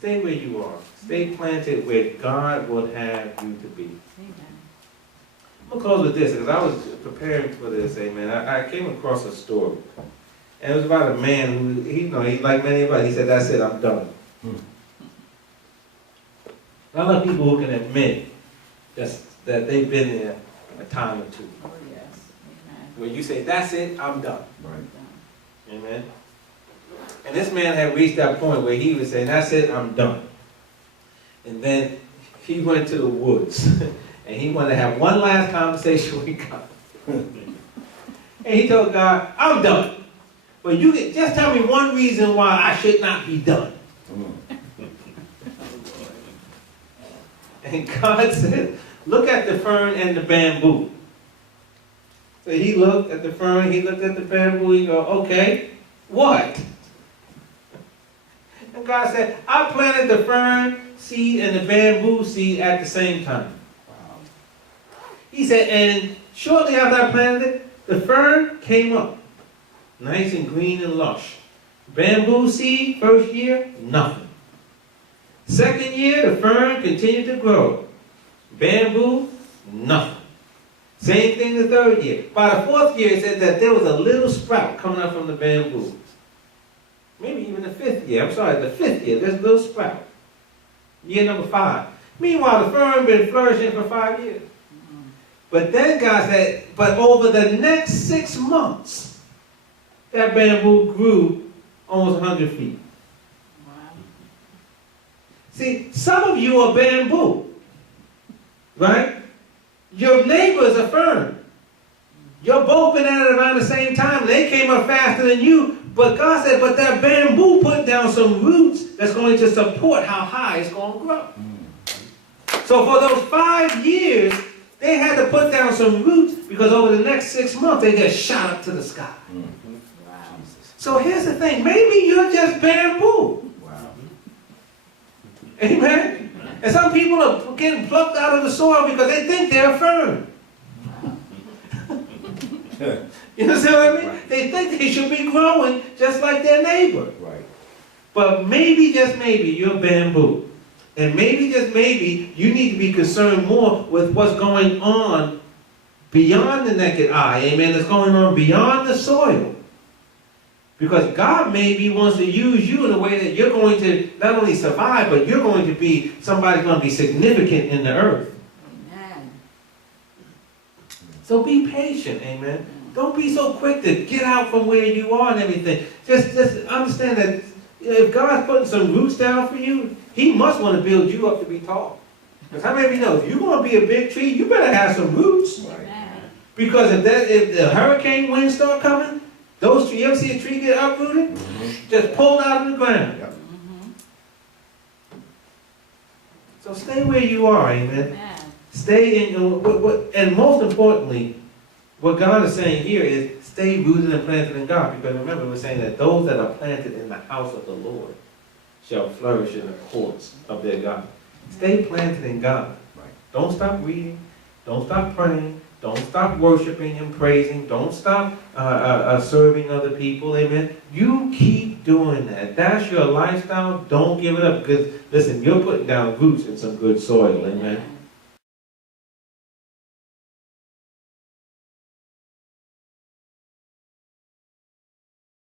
Stay where you are. Stay planted where God will have you to be. Amen. I'm going to close with this, because I was preparing for this, amen. I came across a story. And it was about a man who, he like many of us, he said, that's it, I'm done. I love people who can admit that they've been there a time or two. Oh, yes. Amen. Where you say, that's it, I'm done. Right. Amen. And this man had reached that point where he was saying, that's it, I'm done. And then he went to the woods. And he wanted to have one last conversation with God. And he told God, I'm done. But you can just tell me one reason why I should not be done. And God said, look at the fern and the bamboo. So he looked at the fern, he looked at the bamboo, he go, okay, what? And God said, I planted the fern seed and the bamboo seed at the same time. He said, and shortly after I planted it, the fern came up, nice and green and lush. Bamboo seed, first year, nothing. Second year, the fern continued to grow. Bamboo, nothing. Same thing the third year. By the fourth year, it said that there was a little sprout coming up from the bamboo. Maybe even the fifth year. I'm sorry, the fifth year, there's a little sprout. Year number 5. Meanwhile, the fern been flourishing for 5 years. But then God said, but over the next 6 months, that bamboo grew almost 100 feet. Wow. See, some of you are bamboo, right? Your neighbors are fern. You're both been at it around the same time. They came up faster than you. But God said, but that bamboo put down some roots that's going to support how high it's going to grow. So for those 5 years, they had to put down some roots because over the next 6 months, they just shot up to the sky. Wow. So here's the thing. Maybe you're just bamboo. Wow. Amen? And some people are getting plucked out of the soil because they think they're a fern. You know what I mean? Right. They think they should be growing just like their neighbor. Right. But maybe, just maybe, you're bamboo. And maybe, just maybe, you need to be concerned more with what's going on beyond the naked eye. Amen? That's going on beyond the soil. Because God maybe wants to use you in a way that you're going to not only survive, but you're going to be somebody going to be significant in the earth. Amen. So be patient, amen. Don't be so quick to get out from where you are and everything. Just understand that if God's putting some roots down for you, He must want to build you up to be tall. Because how many of you know, if you're going to be a big tree, you better have some roots. Amen. Because if the hurricane winds start coming, those trees, you ever see a tree get uprooted? Just pulled out of the ground. Yep. So stay where you are, amen. Amen. Stay in, and most importantly, what God is saying here is stay rooted and planted in God. Because remember, we're saying that those that are planted in the house of the Lord shall flourish in the courts of their God. Stay planted in God. Right. Don't stop reading. Don't stop praying. Don't stop worshiping and praising. Don't stop serving other people. Amen. You keep doing that. That's your lifestyle. Don't give it up. Because, listen, you're putting down roots in some good soil. Amen.